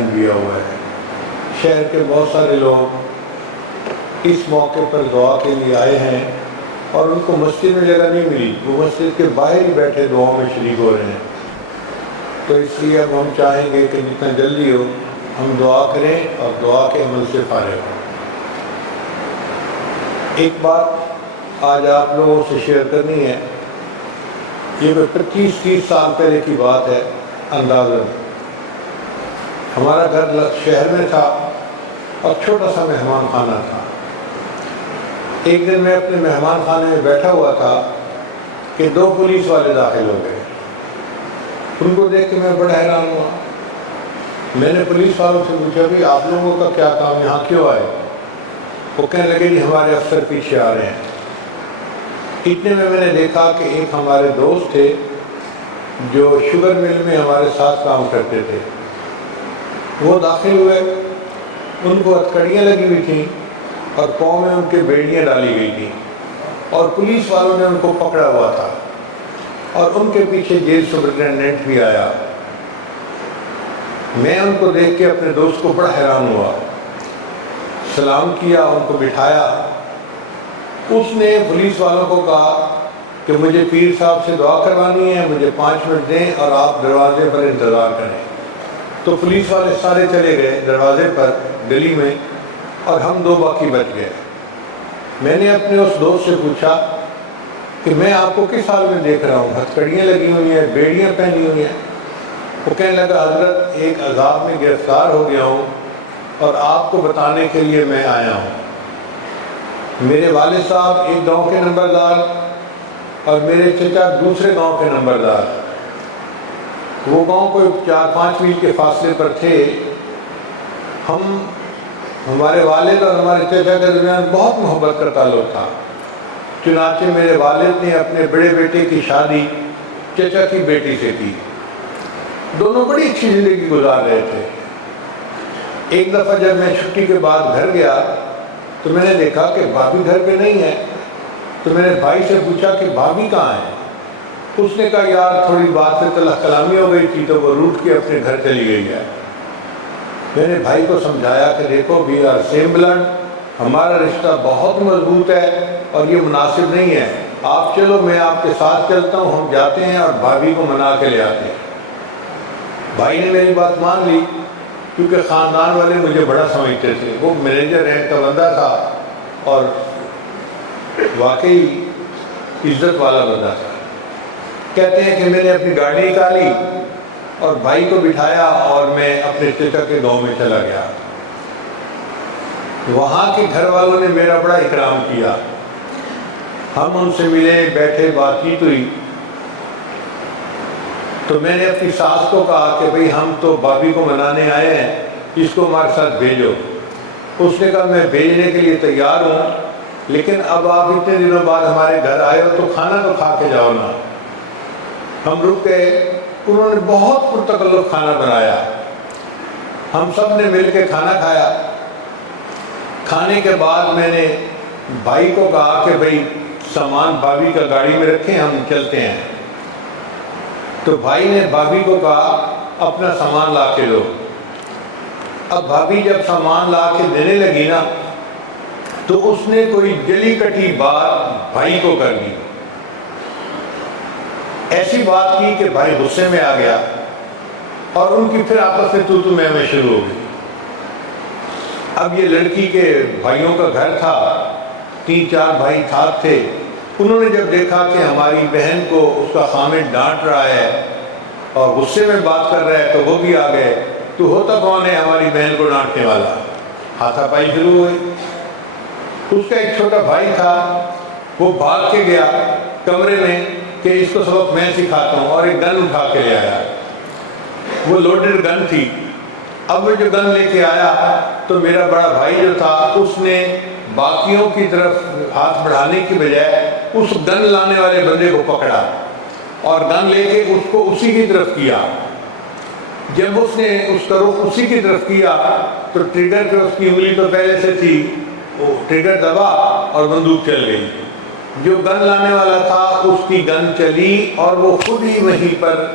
Time دیا ہوا ہے۔ شہر کے بہت سارے لوگ اس موقع پر دعا کے لیے آئے ہیں اور ان کو مسجد میں جگہ نہیں ملی، وہ مسجد کے باہر ہی بیٹھے دعاؤں میں شریک ہو رہے ہیں۔ تو اس لیے اب ہم چاہیں گے کہ جتنا جلدی ہو ہم دعا کریں اور دعا کے عمل سے فارغ ہوں۔ ایک بات آج آپ لوگوں سے شیئر کرنی ہے، یہ 25-30 سال پہلے کی بات ہے اندازاً۔ ہمارا گھر شہر میں تھا اور چھوٹا سا مہمان خانہ تھا۔ ایک دن میں اپنے مہمان خانے میں بیٹھا ہوا تھا کہ 2 پولیس والے داخل ہو گئے۔ ان کو دیکھ کے میں بڑا حیران ہوا۔ میں نے پولیس والوں سے پوچھا بھی آپ لوگوں کا کیا کام، یہاں کیوں آئے؟ وہ کہنے لگے جی ہمارے افسر پیچھے آ رہے ہیں۔ اتنے میں نے دیکھا کہ ایک ہمارے دوست تھے جو شوگر مل میں ہمارے ساتھ کام کرتے تھے، وہ داخل ہوئے۔ ان کو ہتھکڑیاں لگی ہوئی تھیں اور پاؤں میں ان کے بیڑیاں ڈالی گئی تھیں اور پولیس والوں نے ان کو پکڑا ہوا تھا اور ان کے پیچھے جیل سپرنٹینڈنٹ بھی آیا۔ میں ان کو دیکھ کے اپنے دوست کو بڑا حیران ہوا، سلام کیا، ان کو بٹھایا۔ اس نے پولیس والوں کو کہا کہ مجھے پیر صاحب سے دعا کروانی ہے، مجھے 5 منٹ دیں اور آپ دروازے پر انتظار کریں۔ تو پولیس والے سارے چلے گئے دروازے پر گلی میں اور ہم 2 باقی بچ گئے۔ میں نے اپنے اس دوست سے پوچھا کہ میں آپ کو کس حال میں دیکھ رہا ہوں، ہتھکڑیاں لگی ہوئی ہیں، بیڑیاں پہنی ہوئی ہیں؟ وہ کہنے لگا حضرت ایک عذاب میں گرفتار ہو گیا ہوں اور آپ کو بتانے کے لیے میں آیا ہوں۔ میرے والد صاحب ایک گاؤں کے نمبردار اور میرے چچا دوسرے گاؤں کے نمبردار، وہ گاؤں کوئی 4-5 میل کے فاصلے پر تھے۔ ہمارے والد اور ہمارے چچا کے درمیان بہت محبت کا تعلق تھا، چنانچہ میرے والد نے اپنے بڑے بیٹے کی شادی چچا کی بیٹی سے کی۔ دونوں بڑی اچھی زندگی گزار رہے تھے۔ ایک دفعہ جب میں چھٹی کے بعد گھر گیا تو میں نے دیکھا کہ بھابھی گھر پہ نہیں ہے۔ تو میں نے بھائی سے پوچھا کہ بھابھی کہاں ہے؟ اس نے کہا یار تھوڑی بات سے تلخ کلامی ہو گئی تھی تو وہ روٹ کے اپنے گھر چلی گئی ہے۔ میں نے بھائی کو سمجھایا کہ دیکھو وی آر سیم بلڈ، ہمارا رشتہ بہت مضبوط ہے اور یہ مناسب نہیں ہے، آپ چلو میں آپ کے ساتھ چلتا ہوں، ہم جاتے ہیں اور بھابھی کو منا کے لے آتے ہیں۔ بھائی نے میری بات مان لی کیونکہ خاندان والے مجھے بڑا سمجھتے تھے، وہ مینیجر رینک کا بندہ تھا اور واقعی عزت والا بندہ تھا۔ کہتے ہیں کہ میں نے اپنی گاڑی نکالی اور بھائی کو بٹھایا اور میں اپنے چچا کے گاؤں میں چلا گیا۔ وہاں کے گھر والوں نے میرا بڑا اکرام کیا، ہم ان سے ملے، بیٹھے، بات چیت ہوئی۔ تو میں نے اپنی ساس کو کہا کہ بھئی ہم تو بھابھی کو منانے آئے ہیں، اس کو ہمارے ساتھ بھیجو۔ اس نے کہا میں بھیجنے کے لیے تیار ہوں، لیکن اب آپ اتنے دنوں بعد ہمارے گھر آئے ہو تو کھانا تو کھا کے جاؤ نا۔ ہم رک گئے، انہوں نے بہت پرتکلف کھانا بنایا، ہم سب نے مل کے کھانا کھایا۔ کھانے کے بعد میں نے بھائی کو کہا کہ بھئی سامان بھابھی کا گاڑی میں رکھیں، ہم چلتے ہیں۔ تو بھائی نے بھابھی کو کہا اپنا سامان لا کے دو۔ اب بھابھی جب سامان لا کے دینے لگی نا تو اس نے کوئی جلی کٹی بات بھائی کو کر دی، ایسی بات کی کہ بھائی غصے میں آ گیا اور ان کی پھر آپس میں تو میں شروع ہو گئی۔ اب یہ لڑکی کے بھائیوں کا گھر تھا، 3-4 بھائی ساتھ تھے۔ انہوں نے جب دیکھا کہ ہماری بہن کو اس کا خامد ڈانٹ رہا ہے اور غصے میں بات کر رہا ہے تو وہ بھی آ گئے، تو ہوتا کون ہے ہماری بہن کو ڈانٹنے والا؟ ہاتھا پائی شروع ہوئی۔ اس کا ایک چھوٹا بھائی تھا، وہ بھاگ کے گیا کمرے میں کہ اس کو سبق میں سکھاتا ہوں، اور ایک گن اٹھا کے لے آیا۔ وہ لوڈڈ گن تھی۔ اب وہ جو گن لے کے آیا تو میرا بڑا بھائی جو تھا اس نے باقیوں کی طرف ہاتھ بڑھانے کی بجائے اس گن لانے والے بندے کو پکڑا اور گن لے کے اس کو اسی کی طرف کیا۔ جب اس نے اس کا رخ اسی کی طرف کیا تو ٹریگر پہ اس کی انگلی تو پہلے سے تھی، وہ ٹریگر دبا اور بندوق چل گئی۔ جو گن لانے والا تھا اس کی گن چلی اور وہ خود ہی وہیں پر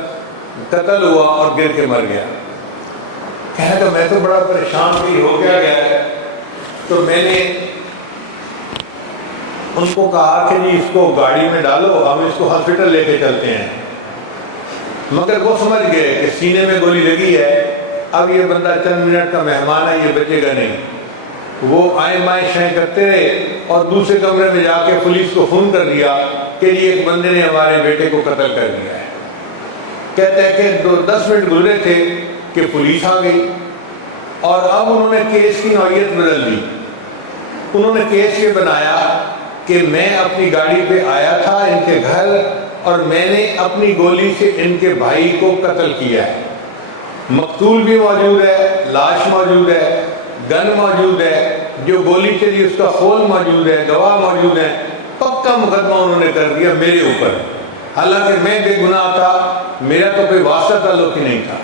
قتل ہوا اور گر کے مر گیا۔ کہنے لگا میں تو بڑا پریشان بھی ہو گیا ہے. تو میں نے ان کو کہا کہ جی اس کو گاڑی میں ڈالو، ہم اس کو ہاسپٹل لے کے چلتے ہیں. مگر وہ سمجھ گئے کہ سینے میں گولی لگی ہے، اب یہ بندہ چند منٹ کا مہمان ہے، یہ بچے گا نہیں. وہ آئیں مائیں شائیں کرتے رہے اور دوسرے کمرے میں جا کے پولیس کو فون کر دیا کہ یہ ایک بندے نے ہمارے بیٹے کو قتل کر دیا ہے. کہتے ہیں کہ 10 منٹ گزرے تھے کہ پولیس آ گئی اور اب انہوں نے کیس کی نوعیت بدل دی. انہوں نے کیس یہ بنایا کہ میں اپنی گاڑی پہ آیا تھا ان کے گھر اور میں نے اپنی گولی سے ان کے بھائی کو قتل کیا ہے. مقتول بھی موجود ہے، لاش موجود ہے، گن موجود ہے، جو گولی چلی اس کا خول موجود ہے، گواہ موجود ہیں. پکا مقدمہ انہوں نے کر دیا میرے اوپر، حالانکہ میں بے گناہ تھا، میرا تو کوئی واسطہ تعلق ہی نہیں تھا.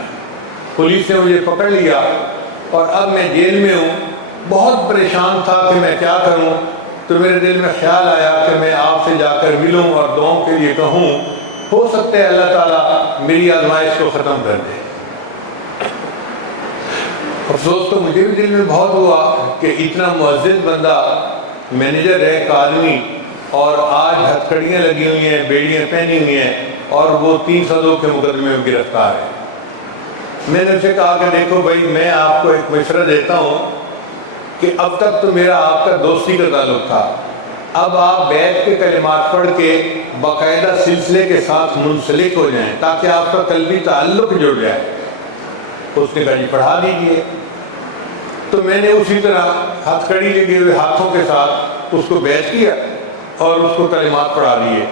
پولیس نے مجھے پکڑ لیا اور اب میں جیل میں ہوں. بہت پریشان تھا کہ میں کیا کروں. تو میرے دل میں خیال آیا کہ میں آپ سے جا کر ملوں اور دعاؤں کے لیے کہوں، ہو سکتا ہے اللہ تعالیٰ میری آزمائش کو ختم کر دے. افسوس تو مجھے بھی دل میں بہت ہوا کہ اتنا معزز بندہ، مینیجر ہے ایک آدمی، اور آج ہتھکڑیاں لگی ہوئی ہیں، بیڑیاں پہنی ہوئی ہیں اور وہ 302 کے مقدمے میں گرفتار ہے. میں نے اسے کہا کہ دیکھو بھائی، میں آپ کو ایک مشورہ دیتا ہوں کہ اب تک تو میرا آپ کا دوستی کا تعلق تھا، اب آپ بیعت کے کلمات پڑھ کے باقاعدہ سلسلے کے ساتھ منسلک ہو جائیں تاکہ آپ کا قلبی تعلق جڑ جائے. اس نے کہا جی پڑھا دیجیے. تو میں نے اسی طرح ہاتھ کڑی لگے ہوئے ہاتھوں کے ساتھ اس کو بیعت کیا اور اس کو کلمات پڑھا دیے.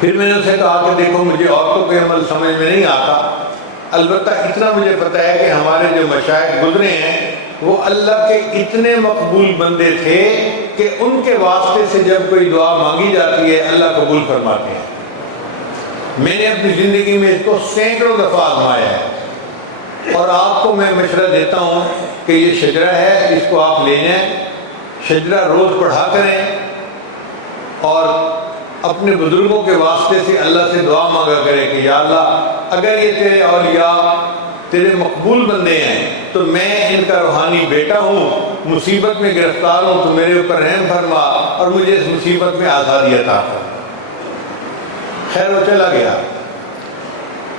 پھر میں نے اسے کہا کہ دیکھو مجھے عورتوں کے عمل سمجھ میں نہیں آتا، البتہ اتنا مجھے پتہ ہے کہ ہمارے جو مشائخ گزرے ہیں وہ اللہ کے اتنے مقبول بندے تھے کہ ان کے واسطے سے جب کوئی دعا مانگی جاتی ہے اللہ قبول فرماتے ہیں. میں نے اپنی زندگی میں اس کو سینکڑوں دفعہ آزمایا ہے اور آپ کو میں مشورہ دیتا ہوں کہ یہ شجرہ ہے، اس کو آپ لے جائیں، شجرہ روز پڑھا کریں اور اپنے بزرگوں کے واسطے سے اللہ سے دعا مانگا کریں کہ یا اللہ اگر یہ تیرے اولیاء تیرے مقبول بندے ہیں تو میں ان کا روحانی بیٹا ہوں، مصیبت میں گرفتار ہوں تو میرے اوپر رحم فرما اور مجھے اس مصیبت میں آزادی عطا فرما. خیر وہ چلا گیا.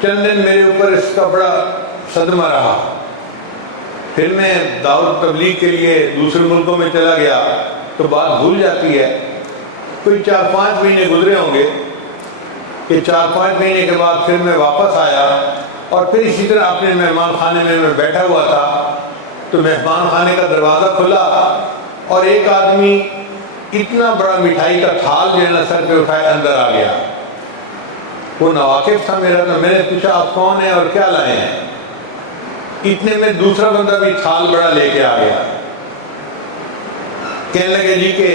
چند دن میرے اوپر اس کا بڑا صدمہ رہا. پھر میں دعوت تبلیغ کے لیے دوسرے ملکوں میں چلا گیا تو بات بھول جاتی ہے. کوئی 4-5 مہینے گزرے ہوں گے کہ 4-5 مہینے کے بعد پھر میں واپس آیا اور پھر اسی طرح اپنے مہمان خانے میں بیٹھا ہوا تھا تو مہمان خانے کا دروازہ کھلا اور ایک آدمی اتنا بڑا مٹھائی کا تھال جو ہے نا سر پہ اٹھائے اندر آ گیا. وہ ناواقف تھا میرا. تو میں نے پوچھا آپ کون ہیں اور کیا لائے ہیں؟ اتنے میں دوسرا بندہ بھی تھال بڑا لے کے آ گیا. کہنے لگے جی کہ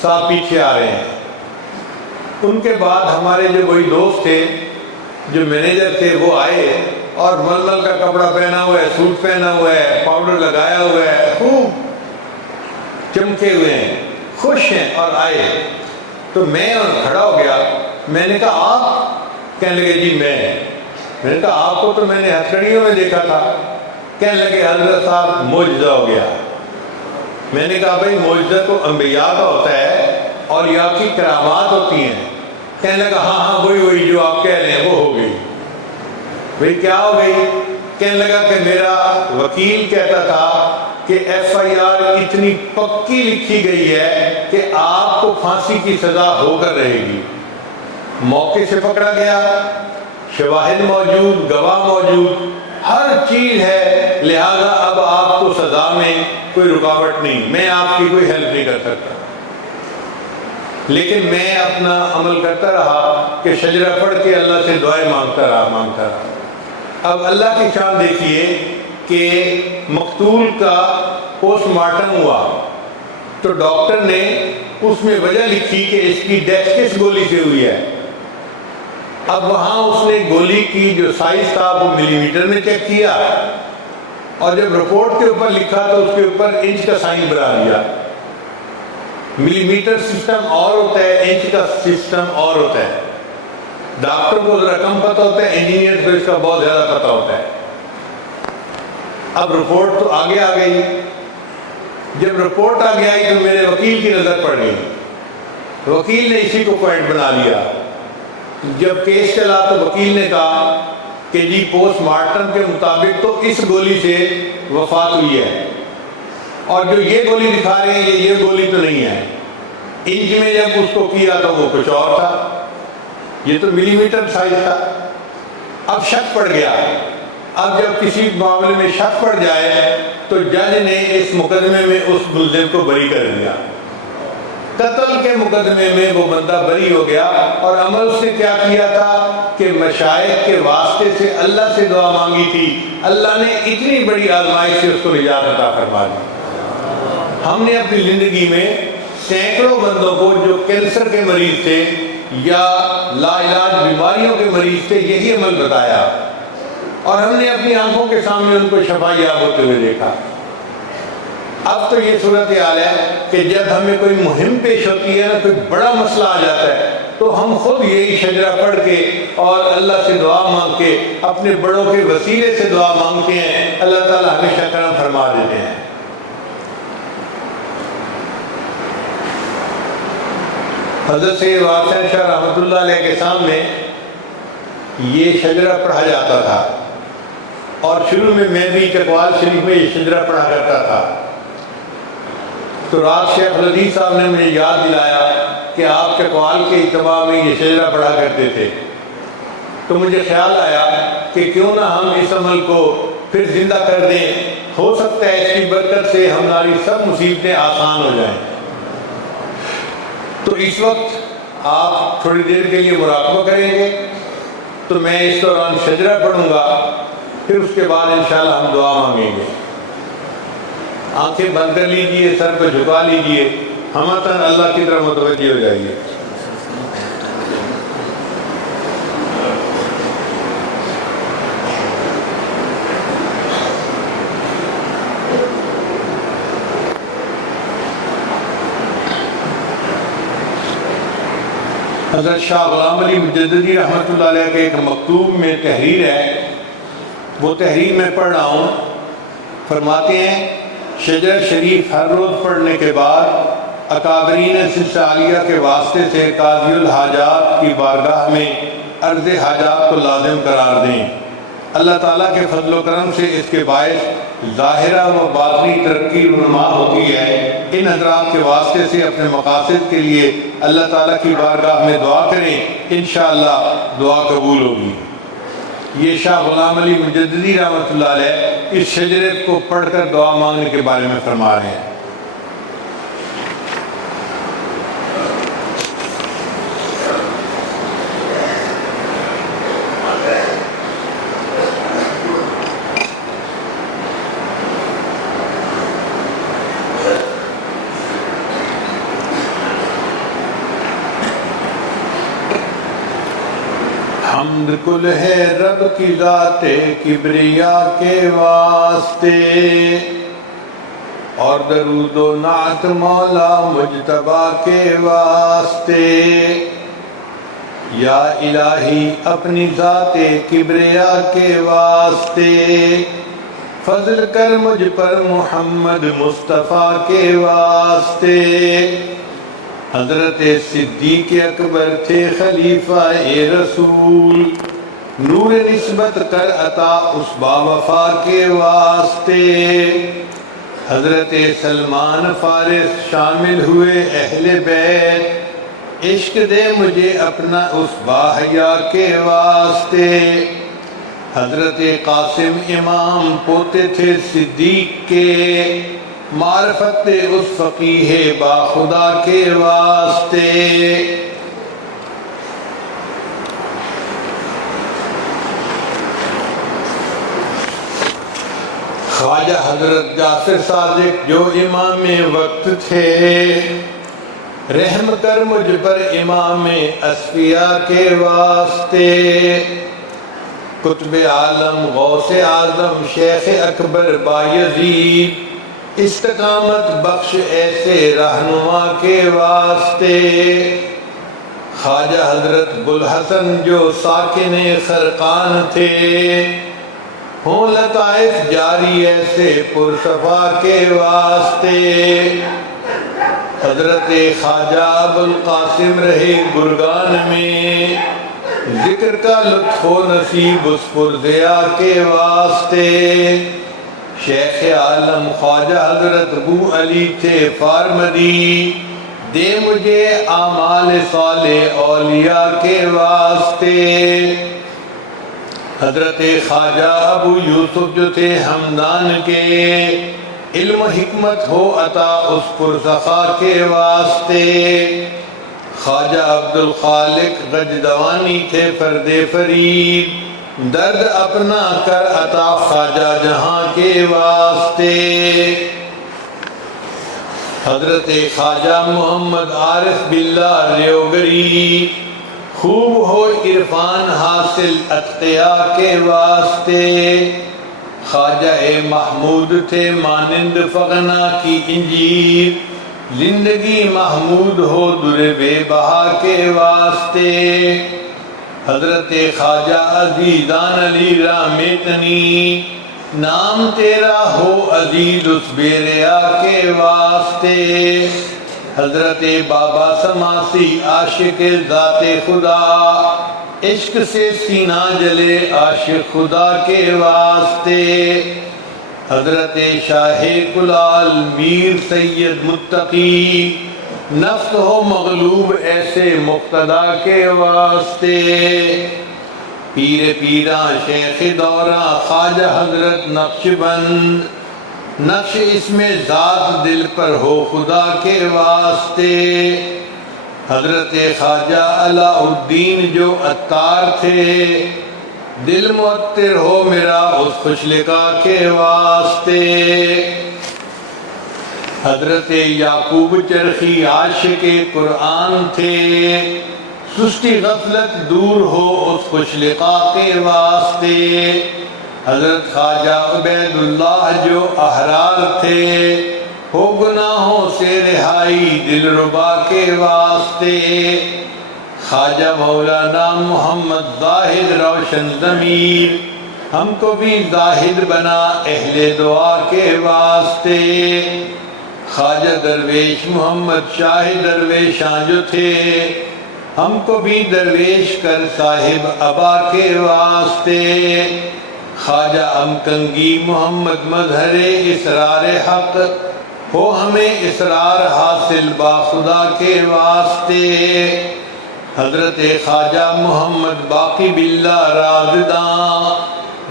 صاحب پیچھے آ رہے ہیں. ان کے بعد ہمارے جو وہی دوست تھے جو مینیجر تھے وہ آئے اور ململ کا کپڑا پہنا ہوا ہے، سوٹ پہنا ہوا ہے، پاؤڈر لگایا ہوا ہے، خوب چمکے ہوئے ہیں، خوش ہیں اور آئے. تو میں کھڑا ہو گیا. میں نے کہا آپ؟ کہنے لگے جی میں نے کہا آپ کو تو میں نے ہتھکڑیوں میں دیکھا تھا. کہنے لگے حضرت صاحب معجزہ ہو گیا. میں نے کہا بھائی معجزہ تو انبیاء کا ہوتا ہے اور یا کی کرامات ہوتی ہیں. کہنے لگا ہاں وہی جو آپ کہہ رہے ہیں وہ ہو گئی. بھائی کیا ہو گئی؟ کہنے لگا کہ میرا وکیل کہتا تھا کہ FIR اتنی پکی لکھی گئی ہے کہ آپ کو پھانسی کی سزا ہو کر رہے گی. موقع سے پکڑا گیا، شواہد موجود، گواہ موجود، ہر چیز ہے، لہذا اب آپ کو سزا میں کوئی رکاوٹ نہیں، میں آپ کی کوئی ہیلپ نہیں کر سکتا. لیکن میں اپنا عمل کرتا رہا کہ شجرہ پڑھ کے اللہ سے دعائیں مانگتا رہا. اب اللہ کی شان دیکھیے کہ مقتول کا پوسٹ مارٹم ہوا تو ڈاکٹر نے اس میں وجہ لکھی کہ اس کی ڈیتھ کس گولی سے ہوئی ہے. اب وہاں اس نے گولی کی جو سائز تھا وہ ملی میٹر میں چیک کیا اور جب رپورٹ کے اوپر لکھا تو اس کے اوپر انچ کا سائن بنا دیا. ملی میٹر سسٹم اور ہوتا ہے، انچ کا سسٹم اور ہوتا ہے. ڈاکٹر کو ذرا کم پتہ ہوتا ہے، انجینئر کو اس کا بہت زیادہ پتہ ہوتا ہے. اب رپورٹ تو آگے آ گئی، جب رپورٹ آگے آئی تو میرے وکیل کی نظر پڑ گئی، وکیل نے اسی کو پوائنٹ بنا لیا۔ جب کیس چلا تو وکیل نے کہا کہ جی پوسٹ مارٹم کے مطابق تو اس گولی سے وفات ہوئی ہے، اور جو یہ گولی دکھا رہے ہیں یہ گولی تو نہیں ہے، انچ میں جب اس کو کیا تو وہ کچھ اور تھا، یہ تو ملی میٹر سائز تھا۔ اب شک پڑ گیا، اب جب کسی معاملے میں شک پڑ جائے تو جج نے اس مقدمے میں اس ملزم کو بری کر دیا، قتل کے مقدمے میں وہ بندہ بری ہو گیا۔ اور عمل اس نے کیا کیا تھا کہ مشائخ کے واسطے سے اللہ سے دعا مانگی تھی، اللہ نے اتنی بڑی آزمائش سے اس کو نجات عطا فرما دی۔ ہم نے اپنی زندگی میں سینکڑوں بندوں کو جو کینسر کے مریض تھے یا لا علاج بیماریوں کے مریض تھے یہی عمل بتایا، اور ہم نے اپنی آنکھوں کے سامنے ان کو شفا یاب ہوتے ہوئے دیکھا۔ اب تو یہ صورتحال ہے کہ جب ہمیں کوئی مہم پیش ہوتی ہے نا، کوئی بڑا مسئلہ آ جاتا ہے، تو ہم خود یہی شجرہ پڑھ کے اور اللہ سے دعا مانگ کے اپنے بڑوں کے وسیلے سے دعا مانگتے ہیں، اللہ تعالیٰ ہمیشہ کرم فرما دیتے ہیں۔ حضرت سید واسع شاہ رحمۃ اللہ علیہ کے سامنے یہ شجرہ پڑھا جاتا تھا، اور شروع میں بھی چکوال شریف میں یہ شجرہ پڑھا کرتا تھا۔ تو رات شیخ لذیذ صاحب نے مجھے یاد دلایا کہ آپ چکوال کے اجتماع میں یہ شجرہ پڑھا کرتے تھے، تو مجھے خیال آیا کہ کیوں نہ ہم اس عمل کو پھر زندہ کر دیں، ہو سکتا ہے اس کی برکت سے ہماری سب مصیبتیں آسان ہو جائیں۔ تو اس وقت آپ تھوڑی دیر کے لیے مراقبہ کریں گے، تو میں اس دوران شجرہ پڑھوں گا، پھر اس کے بعد انشاءاللہ ہم دعا مانگیں گے۔ آنکھیں بند کر لیجئے، سر پہ جھکا لیجئے، ہمتاً اللہ کی طرف متوجہ ہو جائیے۔ حضرت شاہ غلام علی مجددی رحمۃ اللہ علیہ کے ایک مکتوب میں تحریر ہے، وہ تحریر میں پڑھ رہا ہوں۔ فرماتے ہیں شجر شریف ہر روز پڑھنے کے بعد اکابرین سلسلہ عالیہ کے واسطے سے قاضی الحاجات کی بارگاہ میں عرض حاجات کو لازم قرار دیں۔ اللہ تعالیٰ کے فضل و کرم سے اس کے باعث ظاہرہ و باطنی ترقی رونما ہوتی ہے۔ ان حضرات کے واسطے سے اپنے مقاصد کے لیے اللہ تعالیٰ کی بارگاہ میں دعا کریں، انشاءاللہ دعا قبول ہوگی۔ یہ شاہ غلام علی مجددی رحمۃ اللہ علیہ اس شجرے کو پڑھ کر دعا مانگنے کے بارے میں فرما رہے ہیں۔ حمد کل ہے رب کی ذات کبریا کے واسطے، اور درود و نعت مولا مجتبی کے واسطے۔ یا الہی اپنی ذات کبریا کے واسطے فضل کر مجھ پر محمد مصطفیٰ کے واسطے۔ حضرت صدیق اکبر تھے خلیفہ رسول، نور نسبت کر عطا اس باوفا کے واسطے۔ حضرت سلمان فارس شامل ہوئے اہل بیت، عشق دے مجھے اپنا اس باحیا کے واسطے۔ حضرت قاسم امام پوتے تھے صدیق کے، معرفت اس فقیہ با خدا کے واسطے۔ خواجہ حضرت جعفر صادق جو امام وقت تھے، رحم کر مجھ پر امام اصفیاء کے واسطے۔ قطب عالم غوث اعظم شیخ اکبر بایزید، استقامت بخش ایسے رہنما کے واسطے۔ خواجہ حضرت بوالحسن جو ساکن خرقان تھے، ہوں لطائف جاری ایسے پرصفا کے واسطے، حضرت خواجہ ابو القاسم رہے گرگان میں، ذکر کا لطف و نصیب اس پرضیا کے واسطے، شیخ عالم خواجہ حضرت ابو علی تھے فارمدی، دے مجھے اعمال صالح اولیاء کے واسطے، حضرت خواجہ ابو یوسف جو تھے ہمدان کے، علم و حکمت ہو عطا اس پرسخا کے واسطے، خواجہ عبد الخالق غجدوانی تھے فرد فرید، درد اپنا کر عطا خواجہ جہاں کے واسطے، حضرت خواجہ محمد عارف باللہ ریوگری، خوب ہو عرفان حاصل اتقیاء کے واسطے، خواجہ محمود تھے مانند فغنا کی انجیر، زندگی محمود ہو در بے بہا کے واسطے، حضرت خواجہ عزیزان علی رامیتنی، نام تیرا ہو عزیز اس بے ریا کے واسطے، حضرت بابا سماسی عاشق ذات خدا، عشق سے سینہ جلے عاشق خدا کے واسطے، حضرت شاہ کلال میر سید متقی، نفس ہو مغلوب ایسے مقتدا کے واسطے، پیر پیراں شیخ دوراں خواجہ حضرت نقشبند، نقش اس میں ذات دل پر ہو خدا کے واسطے، حضرت خواجہ علاء الدین جو عطار تھے، دل معطر ہو میرا اس خوش لقا کے واسطے، حضرت یعقوب چرخی عاشق قرآن تھے، سستی غفلت دور ہو اس خوش لقا کے واسطے، حضرت خواجہ عبید اللہ جو احرار تھے، ہو گناہوں سے رہائی دل ربا کے واسطے، خواجہ مولانا محمد زاہد روشن ضمیر، ہم کو بھی زاہد بنا اہل دعا کے واسطے، خواجہ درویش محمد شاہ درویشاں جو تھے، ہم کو بھی درویش کر صاحب ابا کے واسطے، خواجہ امکنگی محمد مظہر اسرار حق، ہو ہمیں اسرار حاصل با خدا کے واسطے، حضرت خواجہ محمد باقی باللہ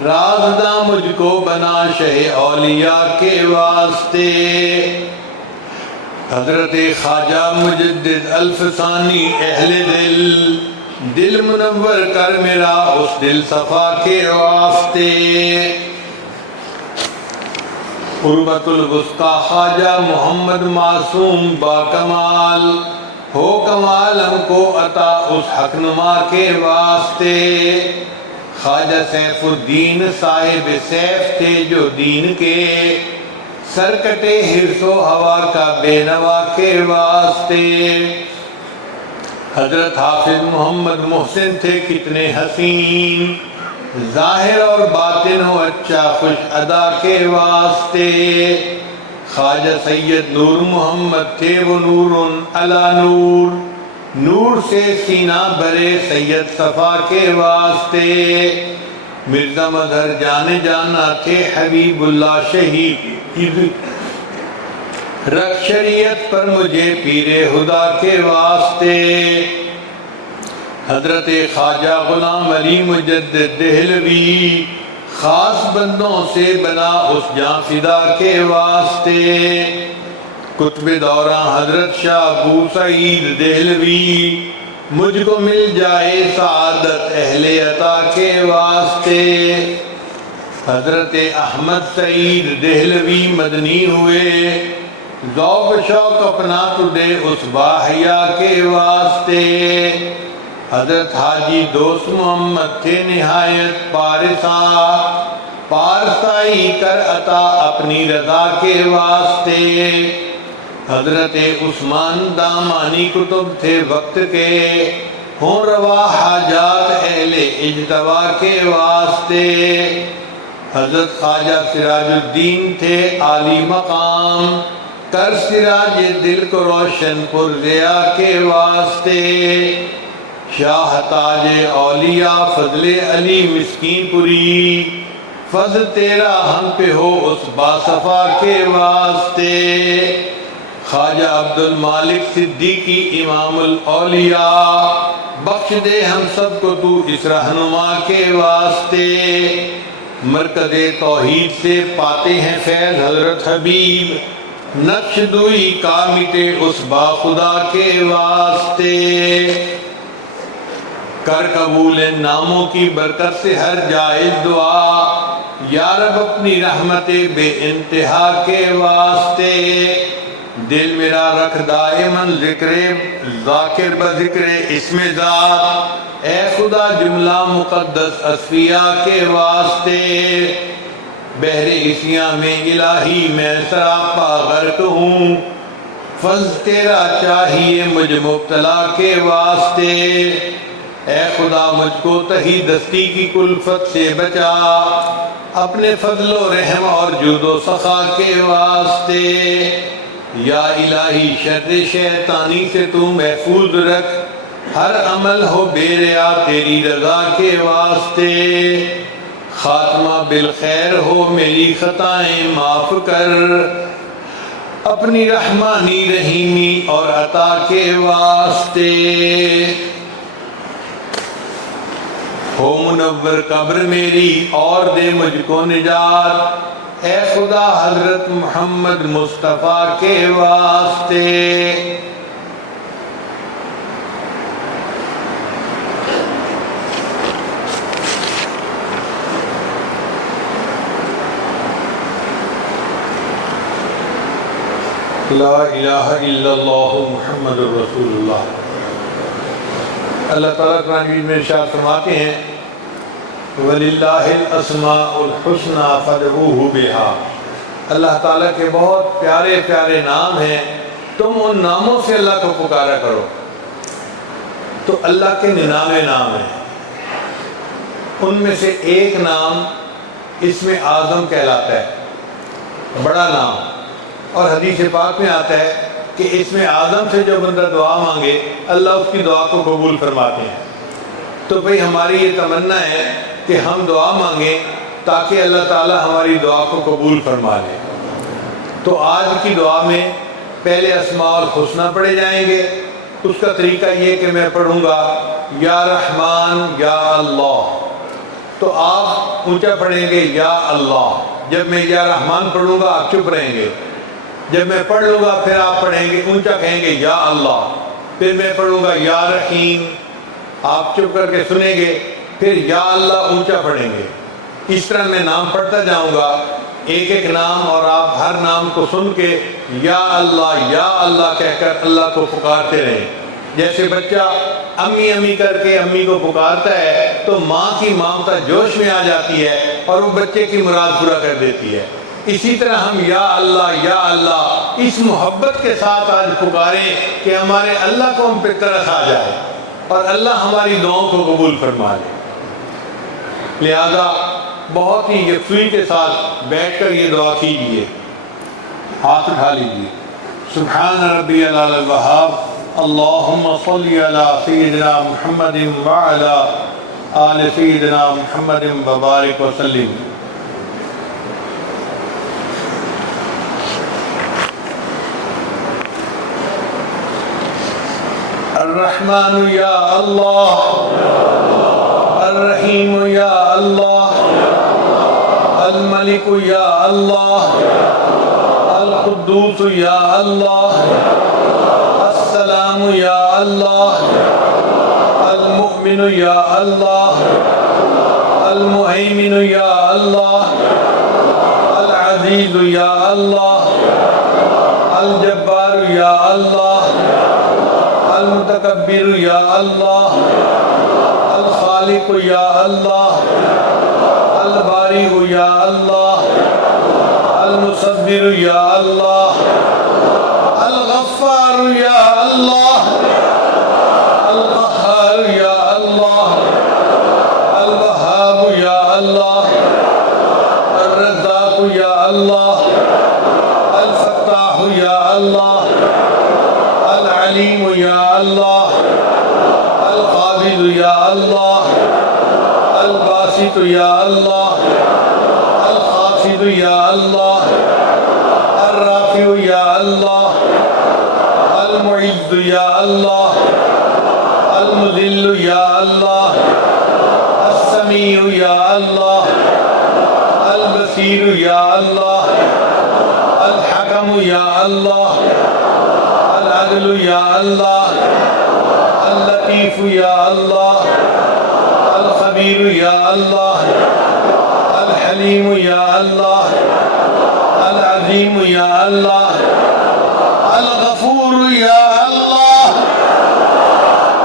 رازداں مجھ کو بنا شہ اولیاء کے واسطے، حضرت خواجہ مجدد الفسانی اہل دل منور کر میرا اس دل صفا کے واسطے، قربت الوسطی خواجہ محمد معصوم با کمال، ہو کمال ہم کو عطا اس حق نما کے واسطے، خواجہ سیف الدین صاحب سیف تھے جو دین کے، سر کٹے حرص و ہوا کا بے نوا کے واسطے، حضرت حافظ محمد محسن تھے کتنے حسین، ظاہر اور باطن ہو اچھا خوش ادا کے واسطے، خواجہ سید نور محمد تھے وہ نور علی نور، نور سے سینہ بھرے سید صفا کے واسطے، مرزا مظہر جانے جانا تھے حبیب اللہ شہید، رکھ شریعت پر مجھے پیر خدا کے واسطے، حضرت خواجہ غلام علی مجدد دہلوی، خاص بندوں سے بنا اس جاں فدا کے واسطے، قطب دوراں حضرت شاہ ابو سعید دہلوی، مجھ کو مل جائے سعادت اہل عطا کے واسطے، حضرت احمد سعید دہلوی مدنی ہوئے، ذوق شوق اپنا تو دے اس باحیا کے واسطے، حضرت حاجی دوست محمد تھے نہایت پارسائی کر عطا اپنی رضا کے واسطے، حضرت عثمان دامانی کتب تھے وقت کے، ہوں روا حاجات اہل اجتبا کے واسطے، حضرت خواجہ سراج الدین تھے عالی مقام، کر سراج دل کو روشن پر ضیا کے واسطے، شاہ تاج اولیاء فضل علی مسکین پوری، فضل تیرا ہم پہ ہو اس باصفا کے واسطے، خواجہ عبد المالک صدیقی امام الاولیاء، بخش دے ہم سب کو تو اس رہنما کے واسطے، مرکز توحید سے پاتے ہیں فیض حضرت حبیب، نقش دوئی کا مٹے اس با خدا کے واسطے، کر قبول ناموں کی برکت سے ہر جائز دعا، یا رب اپنی رحمت بے انتہا کے واسطے، دل میرا رکھ دائماً ذکر ذاکر بذکر اسم ذات، اے خدا جملہ مقدس اصفیاء کے واسطے، بحر عصیاں میں الہی میں سراپا غرق ہوں، فضل تیرا چاہیے مجھ مبتلا کے واسطے، اے خدا مجھ کو تہی دستی کی کلفت سے بچا، اپنے فضل و رحم اور جود و سخا کے واسطے، یا الہی شر شیطانی سے تو محفوظ رکھ، ہر عمل ہو بے ریا تیری رضا کے واسطے، خاتمہ بالخیر ہو میری خطائیں معاف کر، اپنی رحمانی رحیمی اور عطا کے واسطے، ہو منور قبر میری اور دے مجھ کو نجات، اے خدا حضرت محمد مصطفیٰ کے واسطے، لا الہ الا اللہ محمد رسول اللہ۔ اللہ تعالیٰ قرآن مجید میں ارشاد فرماتے ہیں وَلِلَّهِ الْأَسْمَاءُ الْحُسْنَى فَادْعُوهُ بِهَا، اللہ تعالیٰ کے بہت پیارے پیارے نام ہیں، تم ان ناموں سے اللہ کو پکارا کرو۔ تو اللہ کے 99 نام ہیں، ان میں سے ایک نام اسم اعظم کہلاتا ہے، بڑا نام، اور حدیث پاک میں آتا ہے کہ اسم اعظم سے جو بندہ دعا مانگے اللہ اس کی دعا کو قبول فرماتے ہیں۔ تو بھئی ہماری یہ تمنا ہے کہ ہم دعا مانگیں تاکہ اللہ تعالی ہماری دعا کو قبول فرما لے۔ تو آج کی دعا میں پہلے اسماء الحسنہ پڑھے جائیں گے، اس کا طریقہ یہ کہ میں پڑھوں گا یا رحمان یا اللہ، تو آپ اونچا پڑھیں گے یا اللہ، جب میں یا رحمان پڑھوں گا آپ چپ رہیں گے، جب میں پڑھ لوں گا پھر آپ پڑھیں گے اونچا کہیں گے یا اللہ، پھر میں پڑھوں گا یا رحیم، آپ چپ کر کے سنیں گے، پھر یا اللہ اونچا پڑھیں گے۔ اس طرح میں نام پڑھتا جاؤں گا ایک ایک نام، اور آپ ہر نام کو سن کے یا اللہ کہہ کر اللہ کو پکارتے رہیں۔ جیسے بچہ امی امی کر کے امی کو پکارتا ہے تو ماں کی ممتا جوش میں آ جاتی ہے اور وہ بچے کی مراد پورا کر دیتی ہے۔ اسی طرح ہم یا اللہ اس محبت کے ساتھ آج پکاریں کہ ہمارے اللہ کو ہم پہ ترس آ جائے اور اللہ ہماری دعاؤں کو قبول فرما لے۔ لہذا بہت ہی یکسوئی کے ساتھ بیٹھ کر یہ دعا کیجیے، ہاتھ اٹھا لیجیے۔ سبحان ربی العلی الوہاب، اللہم صلی علی سیدنا محمد وعلی آل سیدنا محمد وبارک وسلم۔ الرحمن یا اللہ، الرحیم یا اللہ، الملک یا اللہ، القدوس یا اللہ، السلام یا اللہ، المؤمن یا اللہ، المہیمن یا اللہ، العزیز یا اللہ، الجبار یا اللہ، المتکبر یا اللہ، الخالق یا اللہ، الباری یا اللہ، المصور یا اللہ، الغفار یا اللہ، القہار یا اللہ، الوہاب یا اللہ، اللہ العلیم یا اللہ القابض یا اللہ الباسط یا اللہ الخافض یا اللہ الرافع یا اللہ المعز یا اللہ المذل یا اللہ السمیع یا اللہ البصیر یا اللہ الحکم یا اللہ العدل یا اللہ اللطیف یا اللہ الخبیر یا اللہ الحلیم یا اللہ العظیم یا اللہ الغفور یا اللہ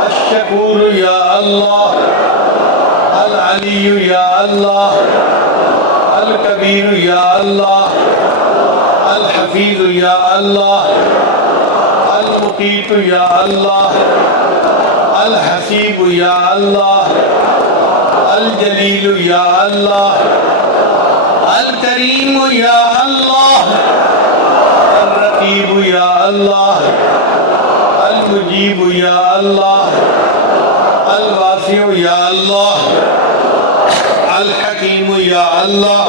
الشکور یا اللہ العلی یا اللہ الکبیر یا اللہ الحفیظ یا اللہ المقیت یا اللہ الحسیب یا اللہ الجلیل یا اللہ الکریم یا اللہ الرقیب یا اللہ المجیب یا اللہ الواسع یا اللہ الحکیم یا اللہ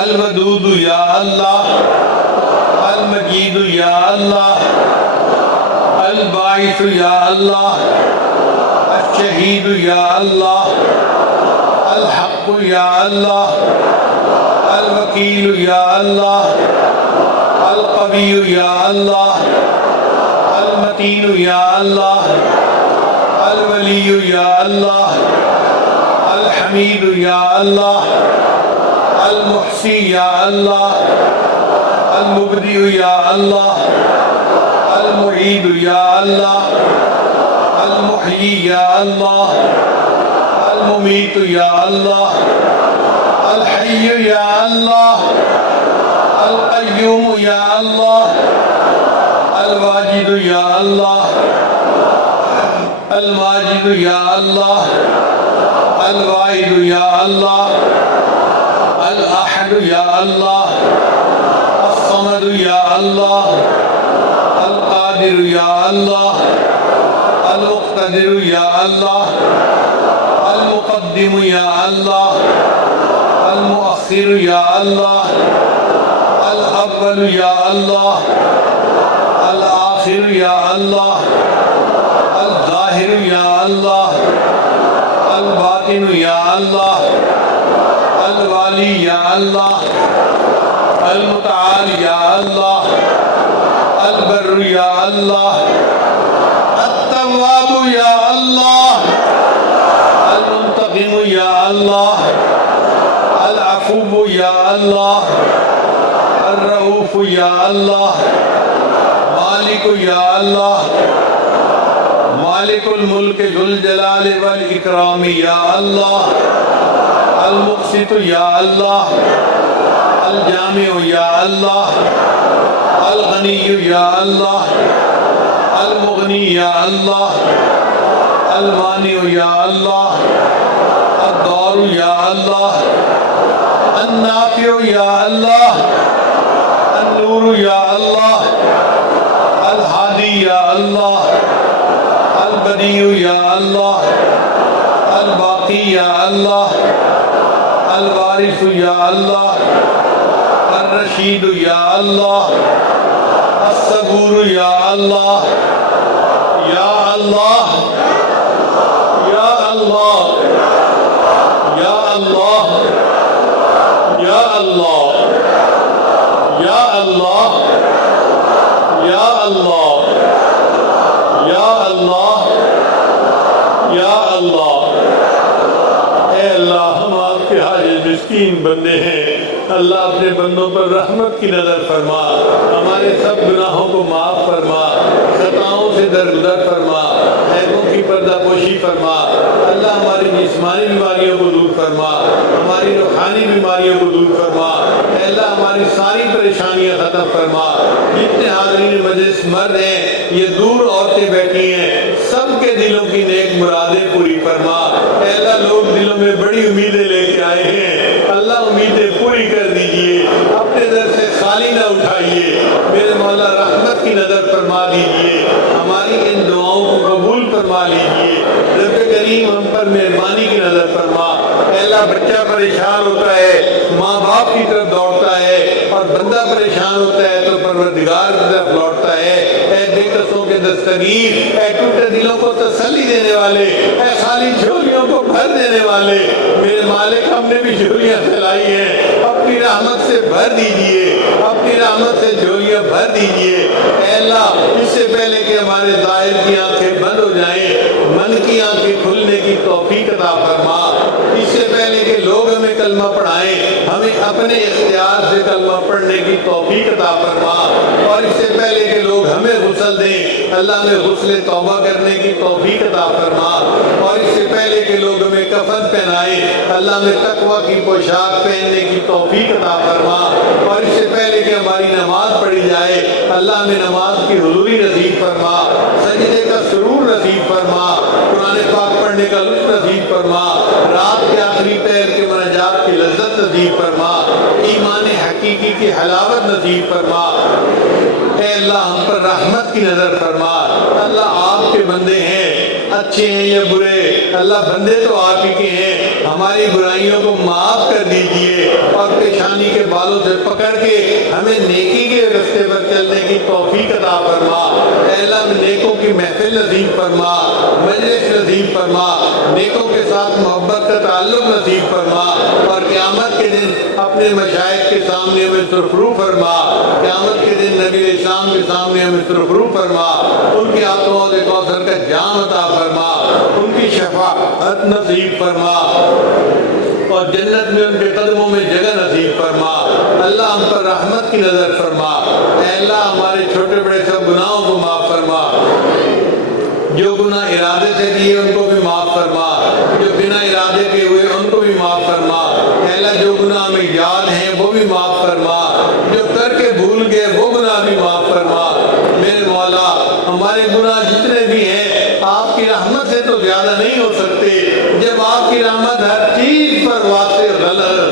الودود یا اللہ المجید یا اللہ الباعث یا اللہ الشہید یا اللہ الحق یا اللہ الوکیل یا اللہ القوی یا اللہ المتین یا اللہ الولی یا اللہ الحمید یا اللہ المحصی یا اللہ المبدئ یا اللہ المعید یا اللہ المحیی یا اللہ الممیت یا اللہ الحی یا اللہ القیوم یا اللہ الواجد یا اللہ الماجد یا اللہ الواحد یا اللہ الاحد یا اللہ الصمد یا اللہ القادر یا اللہ المقتدر یا اللہ المقدم یا اللہ المؤخر یا اللہ الاول یا اللہ الآخر یا اللہ الظاہر یا اللہ الباطن یا اللہ الوالی یا اللہ المتعال یا اللہ البر یا اللہ التواب یا اللہ المنتقم یا اللہ العفو یا اللہ الرؤوف یا اللہ مالک یا اللہ مالک الملک ذو الجلال والاکرام یا اللہ المقسط یا اللہ الجامع یا اللہ الغنی یا اللہ المغنی یا اللہ المانع یا اللہ الضار یا اللہ النافع یا اللہ النور یا اللہ الہادی یا اللہ البدیع یا اللہ الباقی یا اللہ الوارث یا اللہ الرشید یا اللہ الصبور یا اللہ یا اللہ یا اللہ یا اللہ یا اللہ یا اللہ یا اللہ یا اللہ یا اللہ اے اللہ ہم آپ کے حاجت مسکین بندے ہیں اللہ اپنے بندوں پر رحمت کی نظر فرما ہمارے سب گناہوں کو معاف فرما خطاؤں سے درگزر فرما عیبوں کی پردہ پوشی فرما اللہ ہماری جسمانی بیماریوں کو دور فرما ہماری روحانی بیماریوں کو دور فرما اے اللہ ہماری ساری پریشانیاں ختم فرما جتنے حاضرین مجلس مرد ہیں یہ دور عورتیں بیٹھی ہیں سب کے دلوں کی نیک مرادیں پوری فرما اے اللہ لوگ دلوں میں بڑی امیدیں لے کے آئے ہیں اللہ امیدیں پوری کر دیجئے اپنے در سے خالی نہ اٹھائیے میرے نظر فرما دیجئے، ہماری ان دعاؤں کو قبول فرما لیجئے۔ رب کریم ہم پر مہربانی کی نظر فرما۔ اے اللہ بچہ پریشان ہوتا ہے، ماں باپ کی طرف دوڑتا ہے، اور بندہ پریشان ہوتا ہے تو پروردگار کی طرف لوٹتا ہے۔ اے بے کسوں کے دستگیر، اے ٹوٹے دلوں کو تسلی دینے والے، اے خالی جھولیوں کو بھر دینے والے، میرے مالک ہم نے بھی جھولیاں پھیلائی ہیں، اپنی رحمت سے بھر دیجئے، اپنی رحمت سے جھولیاں بھر دیجئے۔ اے اللہ اس سے پہلے کہ ہمارے ظاہر کی آنکھیں بند ہو جائیں، من کی آنکھیں کھلنے کی توفیق عطا فرما۔ اس سے پہلے کہ لوگ ہمیں کلمہ پڑھائیں، ہمیں اپنے اختیار سے کلمہ پڑھنے کی توفیق عطا فرما، اور اس سے پہلے کہ لوگ ہمیں غسل دیں، اللہ میں غسل توبہ کرنے کی توفیق عطا فرما، اور اس سے پہلے کہ لوگ ہمیں کفن پہنائیں، اللہ میں تقویٰ کی پوشاک پہننے کی توفیق عطا فرما، اور اس سے پہلے کہ ہماری نماز پڑھی جائے، اللہ میں نماز کی حضوری نصیب فرما، سجدے کا سرور نصیب فرما، قرآن پاک پڑھنے کا لطف نصیب فرما، رات کے آخری پہر کے مناجات کی لذت نصیب فرما، ایمان حقیقی کی حلاوت نصیب فرما۔ اے اللہ ہم پر رحمت کی نظر فرما۔ اللہ آپ کے بندے ہیں، اچھے ہیں یا برے، اللہ بندے تو آپ ہی کے ہیں، ہماری برائیوں کو معاف کر دیجئے، اور پیشانی کے بالوں سے پکڑ کے ہمیں نیکی کے راستے پر چلنے کی توفیق عطا فرما۔ اے اللہ نیکوں کی محفل نصیب فرما، مجلس نصیب فرما، نیکوں کے ساتھ محبت کا تعلق نصیب فرما، اور قیامت کے دن اپنے مشائخ کے سامنے ہمیں سرخرو فرما، قیامت کے دن نبی اسلام کے سامنے ہمیں سرخرو فرما، ان کے ہاتھوں سے کوثر کا جام عطا فرما، ان کی شفاعت نصیب فرما، اور جنت میں ان کے قدموں میں جگہ نصیب فرما۔ اللہ ہم پر رحمت کی نظر فرما۔ اے اللہ ہمارے چھوٹے بڑے سب گناہوں کو معاف فرما، جو گناہ ارادے سے کیے ان کو بھی معاف فرما، جو بنا ارادے کے ہوئے ان کو بھی معاف فرما۔ اے اللہ جو گناہ ہمیں یاد ہیں وہ بھی معاف فرما، جو کر کے بھول گئے وہ گناہ بھی معاف فرما۔ میرے مولا ہمارے گناہ جتنے بھی ہیں آپ کی رحمت سے تو زیادہ نہیں ہو سکتے، جب آپ کی رحمت ہر چیز پر واسع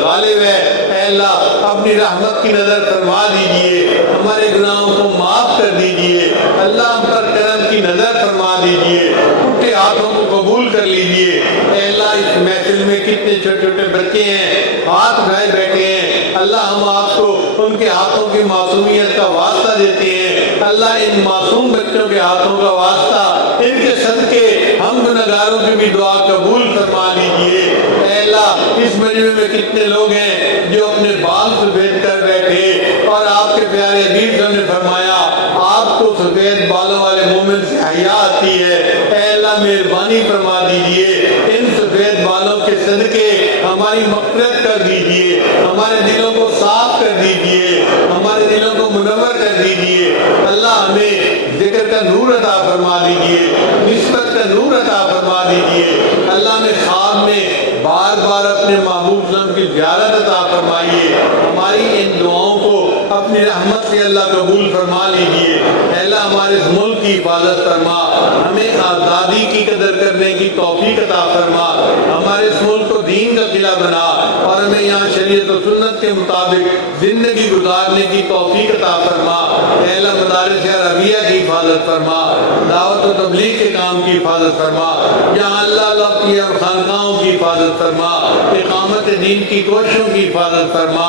غالب ہے۔ اے اللہ اپنی رحمت کی نظر فرما دیجئے، ہمارے گناہوں کو معاف کر دیجئے، اللہ ہم پر کرم کی نظر فرما دیجئے، ٹوٹے ہاتھوں کو قبول کر لیجئے۔ اے اللہ اس محفل میں کتنے چھوٹے چھوٹے بچے ہیں، ہاتھ اٹھائے بیٹھے ہیں، اللہ ہم آپ کو ان کے ہاتھوں کی معصومیت کا واسطہ دیتے ہیں۔ اللہ ان معصوم بچوں کے ہاتھوں کا واسطہ، ان کے صدقے ہم گناہگاروں کی بھی دعا قبول فرما لیجئے۔ اے اللہ اس مجمع میں کتنے لوگ ہیں جو اپنے بال سفید کر بیٹھے، اور آپ کے پیارے حبیب نے فرمایا آپ کو سفید بالوں والے مومن سے حیا آتی ہے۔ اے اللہ مہربانی فرما دیجئے، ان سفید بالوں کے صدقے ہماری مغفرت کر دیجئے، ہمارے دلوں کو صاف کر دیجئے، ہمارے دلوں کو منور کر دیجئے۔ اللہ ہمیں ذکر کا نور عطا فرما دیجئے، نسبت کا نور عطا فرما دیجئے۔ اللہ میں خواب میں بار بار اپنے محبوب صلی اللہ علیہ وسلم کی زیارت عطا فرمائیے، ہماری ان دعاؤں کو اپنی رحمت سے اللہ قبول فرما لیجئے۔ اے اللہ ہمارے اس ملک کی حفاظت فرما، ہمیں آزادی کی قدر کرنے کی توفیق عطا فرما، ہمارے اس ملک کو دین کا قلعہ بنا، اور ہمیں یہاں شریعت و سنت کے مطابق زندگی گزارنے کی توفیق عطا فرما۔ اے اللہ مدارس عربیہ کی حفاظت فرما، دعوت و تبلیغ کے کام کی حفاظت فرما، جہاں اللہ کی اور خانقاہوں کی حفاظت فرما، اقامت دین کی کوششوں کی حفاظت فرما۔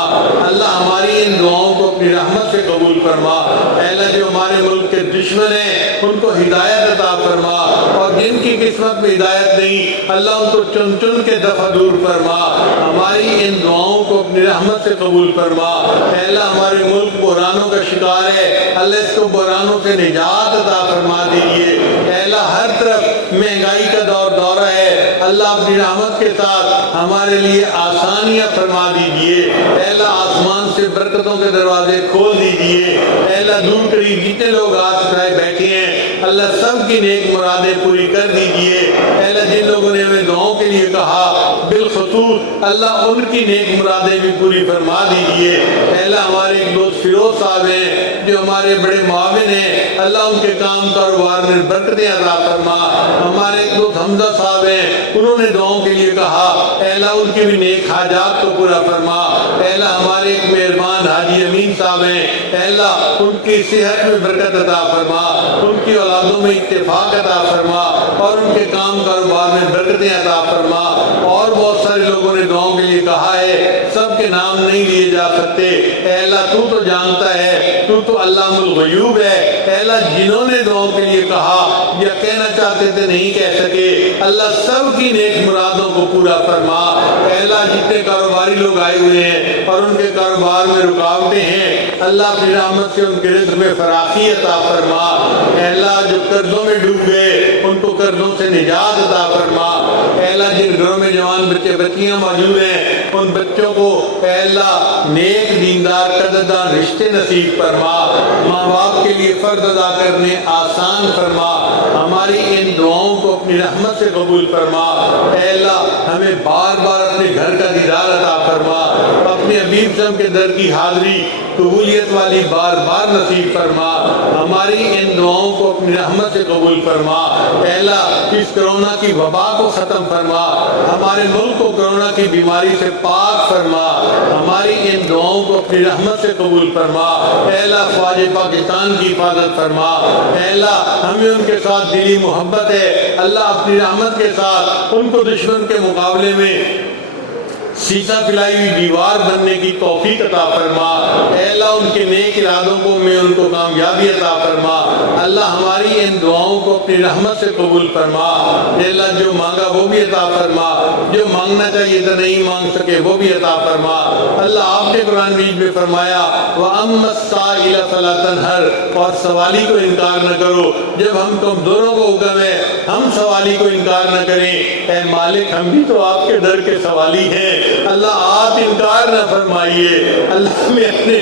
اللہ ہماری ان دعاؤں کو اپنی رحمت سے قبول فرما۔ اے اللہ جو ہمارے ملک کے دشمن ہیں ان کو ہدایت عطا فرما، اور جن کی قسمت میں ہدایت نہیں اللہ ان کو چن چن کے دفع دور فرما۔ ہماری ان دعاؤں کو اپنی رحمت سے قبول فرما۔ اے اللہ ہمارے ملک بحرانوں کا شکار ہے، اللہ اس کو بحرانوں سے نجات عطا فرما دیجئے۔ اے اللہ ہر طرف مہنگائی کا دورہ ہے، اللہ اپنی رحمت کے ساتھ ہمارے لیے آسانیاں فرما دیجئے۔ اے اللہ آسمان سے برکتوں کے دروازے کھول دیجئے۔ اے اللہ دور قریب جتنے لوگ ہاتھ اٹھائے بیٹھے ہیں اللہ سب کی نیک مرادیں پوری کر دیجئے۔ اے اللہ جن لوگوں نے ہمیں دعاؤں کے لیے کہا بالخصوص اللہ ان کی نیک مرادیں بھی پوری فرما دیجئے۔ اے اللہ ہمارے ایک دوست فیروز صاحب ہیں جو ہمارے بڑے معاون ہیں، اللہ ان کے کام کاروبار میں برکتیں عطا فرما۔ ہمارے ایک دوست حمزہ صاحب ہیں، انہوں نے دعاؤں کے لیے کہا، اے اللہ ان کی بھی نیک حاجات کو پورا فرما۔ اے اللہ ہمارے ایک مہربان حاجی امین صاحب ہیں، اے اللہ ان کی صحت میں برکت عطا فرما، ان کی اولادوں میں اتفاق عطا فرما اور ان کے کام کاروبار میں برکتیں عطا فرما۔ اور بہت سارے لوگوں نے دعاؤں کے لیے کہا ہے، سب کے نام نہیں لیے جا سکتے۔ اے اللہ تو جانتا ہے، تو علام الغیوب ہے۔ اے اللہ جنہوں نے دعاؤں کے لیے کہا یا کہنا چاہتے تھے نہیں کہہ سکے، اللہ سب کی نیک مرادوں کو پورا فرما۔ اے اللہ جتنے کاروباری لوگ آئے ہوئے ہیں اور ان کے کاروبار میں رکاوٹیں ہیں، اللہ اپنی رحمت سے ان کے رزق میں فراخی عطا فرما۔ اے اللہ جو قرضوں میں ڈوب گئے ان کو قرضوں سے نجات عطا فرما۔ اے اللہ جن گھروں میں جوان بچے بچیاں موجود ہیں ان بچوں کو اے اللہ نیک دیندار قدردان رشتے نصیب فرما۔ ماں باپ کے لیے فرض ادا کرنے آسان فرما۔ ہماری ان دعاؤں کو اپنی رحمت سے قبول فرما۔ اے اللہ ہمیں بار بار اپنے گھر کا دیدار عطا فرما، اپنے حبیب صلی کے در کی حاضری قبولیت والی بار بار نصیب فرما۔ ہماری ان دعاؤں کو اپنی رحمت سے قبول فرما۔ اے اللہ اس کرونا کی وبا کو ختم فرما، ہمارے ملک کو کرونا کی بیماری سے پاک فرما۔ ہماری ان دعاؤں کو اپنی رحمت سے قبول فرما۔ اے اللہ فوج پاکستان کی حفاظت فرما۔ اے اللہ ہمیں ان کے ساتھ دلی محبت ہے، اللہ اپنی رحمت کے ساتھ ان کو دشمن کے مقابلے میں سیسا پھیلائی ہوئی دیوار بننے کی توفیق عطا فرما۔ اے اللہ ان کے نیک ارادوں کو میں ان کو کامیابی عطا فرما۔ اللہ ہماری ان دعاؤں کو اپنی رحمت سے قبول فرما۔ اے اللہ جو مانگا وہ بھی عطا فرما، جو مانگنا چاہیے تو نہیں مانگ سکے وہ بھی عطا فرما۔ اللہ آپ نے قرآن مجید میں فرمایا وَأَمَّا السَّائِلَ فَلَا تَنْهَرْ، اور سوالی کو انکار نہ کرو۔ جب ہم کمزوروں کو حکم ہے ہم سوالی کو انکار نہ کریں، اے مالک ہم بھی تو آپ کے در کے سوالی ہیں، اللہ آپ انکار نہ فرمائیے، اللہ میں اپنے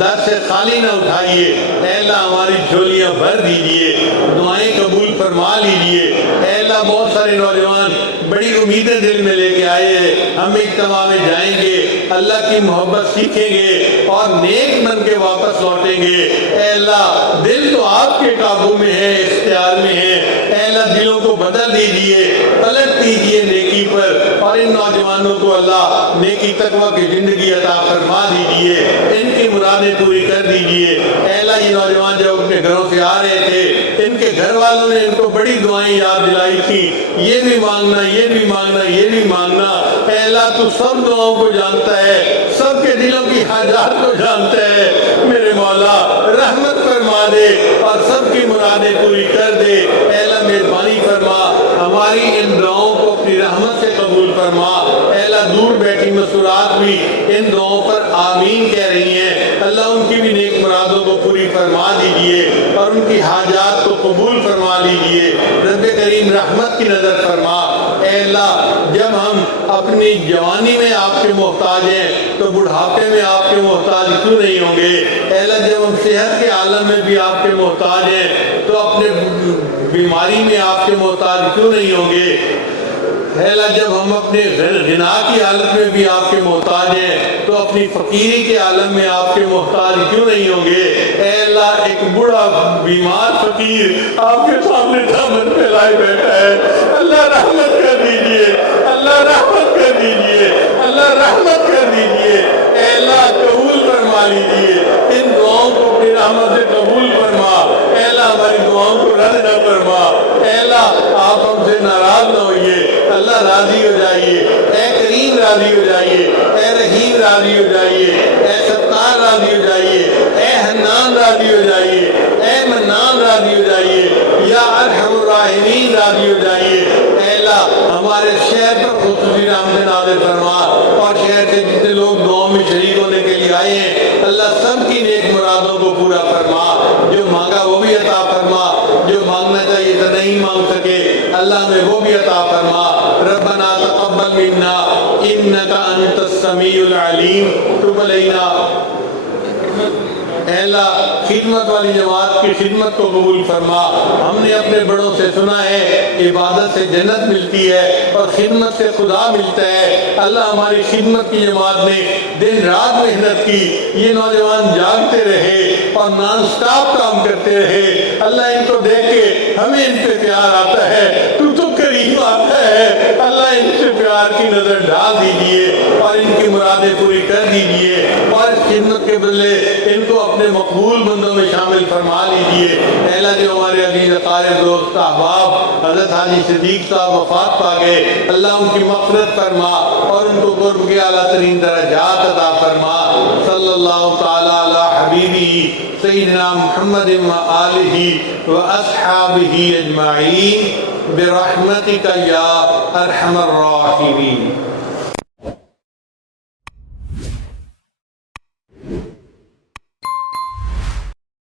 در سے خالی نہ اٹھائیے۔ اے اللہ ہماری جھولیاں بھر دیجئے، دعائیں قبول فرما لیجئے۔ اے اللہ بہت سارے نوجوان بڑی امیدیں دل میں لے کے آئے ہیں، ہم اجتماع میں جائیں گے، اللہ کی محبت سیکھیں گے اور نیک بن کے واپس لوٹیں گے۔ اے اللہ دل تو آپ کے قابو میں ہے، اختیار میں ہے، اے اللہ دلوں کو بدل دیجئے، پلٹ دیجئے نیکی پر، اور ان نوجوانوں کو اللہ نیکی تقوی کی زندگی عطا فرما دیجئے، ان کی مرادیں پوری کر دیجئے۔ اے اللہ یہ نوجوان جب اپنے گھروں سے آ رہے تھے ان کے گھر والوں نے ان کو بڑی دعائیں یاد دلائی تھی، یہ بھی مانگنا، یہ بھی مانگنا، یہ بھی مانگنا۔ اے اللہ تو سب دعاؤں کو جانتا ہے، سب کے دلوں کی حاجات کو جانتا ہے، میرے مولا رحمت فرما دے اور سب کی مرادیں پوری کر دے۔ اے اللہ مہربانی فرما، ہماری ان دعاؤں کو اپنی رحمت سے قبول فرما۔ اے اللہ دور بیٹھی مسورات بھی ان دعاؤں پر آمین کہہ رہی ہیں، اللہ ان کی بھی نیک مرادوں کو پوری فرما دیجئے اور ان کی حاجات کو قبول فرما لیجئے۔ رب کریم رحمت کی نظر فرما۔ اے اللہ جب ہم اپنی جوانی میں آپ کے محتاج ہیں تو بڑھاپے میں آپ کے محتاج کیوں نہیں ہوں گے؟ اے اللہ جب ہم صحت کے عالم میں بھی آپ کے محتاج ہیں تو اپنے بیماری میں آپ کے محتاج کیوں نہیں ہوں گے؟ اے اللہ جب ہم اپنے غنا کی حالت میں بھی آپ کے محتاج ہیں تو اپنی فقیری کے عالم میں آپ کے محتاج کیوں نہیں ہوں گے؟ اے اللہ ایک بوڑھا بیمار فقیر آپ کے سامنے دامن پھیلائے بیٹھا ہے، اللہ رحمت کر دیجئے، اللہ رحمت کر دیجئے، اللہ رحمت کر دیجئے۔ اے اللہ قبول فرما لیجئے، ان دعاؤں کو اپنی رحمت سے قبول فرما۔ اے اللہ ہماری دعاؤں کو رد نہ فرما۔ اے اللہ آپ ہم سے ناراض نہ ہوئیے، اللہ راضی ہو جائیے، اے کریم راضی ہو جائیے، اے رحیم راضی ہو جائیے، اے ستار راضی ہو جائیے، اے حنان راضی ہو جائیے، اے منان راضی ہو جائیے، یا ارحم الراحمین راضی ہو جائیے۔ اے اللہ ہمارے شہر پر خصوصی رحمت نازل فرما، اور شہر سے جتنے لوگ دعاؤں میں شریک ہونے کے لیے آئے ہیں اللہ سب کی نیک مرادوں کو پورا فرما، جو مانگا وہ بھی عطا فرما، جو مانگنا چاہیے تو نہیں مانگ سکے اللہ میں وہ بھی عطا فرما۔ ربنا تقبل منا انك انت السميع العليم تب علینا اے اللہ خدمت والی جماعت کی خدمت کو قبول فرما. ہم نے اپنے بڑوں سے سنا ہے عبادت سے جنت ملتی ہے اور خدمت سے خدا ملتا ہے. اللہ ہماری خدمت کی جماعت نے دن رات محنت کی, یہ نوجوان جاگتے رہے اور نان سٹاپ کام کرتے رہے. اللہ ان کو دیکھ کے ہمیں ان پہ پیار آتا ہے, تو کریم آتا ہے. اللہ ان سے پیار کی نظر ڈال دیجئے اور ان کی مرادیں پوری کر دیجئے اور اس خدمت کے بدلے ان کو اپنے مقبول بندوں میں شامل فرما لیجئے. اے اللہ جو ہمارے عزیز قاری دوست احباب حضرت حاجی صدیق صاحب وفات پا گئے, اللہ ان کی مغفرت فرما اور ان کو قرب کے اعلیٰ ترین درجات عطا فرما. صلی اللہ تعالی علی حبیبی سیدنا محمد و آلہ و اصحابہ اجمعین برحمتک یا ارحم الراحمین.